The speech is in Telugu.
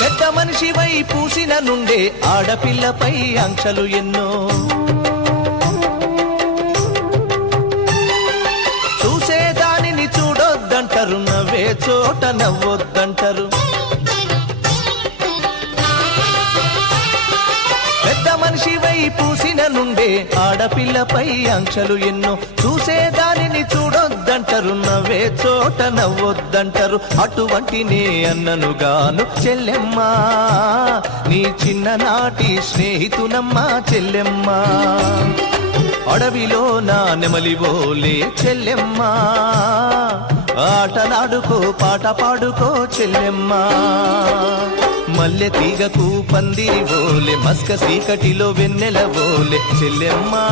పెద్ద మనిషివై పూసిన నుండే ఆడపిల్లపై ఆంక్షలు ఎన్నో, చూసేదానిని చూడొద్దంటారు, నవ్వే చోట నవ్వొద్దంటారు. పెద్ద మనిషివై పూసిన నుండే ఆడపిల్లపై ఆంక్షలు ఎన్నో, చూసేదానిని చూడొద్దంటారు, నవ్వే చోట నవ్వొద్దంటారు. అటువంటి నే అన్ననుగాను చెల్లెమ్మా, నీ చిన్ననాటి స్నేహితునమ్మా చెల్లెమ్మా. అడవిలో నా నెమలివోలే చెల్లెమ్మా, ఆటలాడుకో పాట పాడుకో చెల్లెమ్మా. మల్లె తీగకు పందిరి ఓలే, మస్క చీకటిలో వెన్నెల ఓలే చెల్లెమ్మా.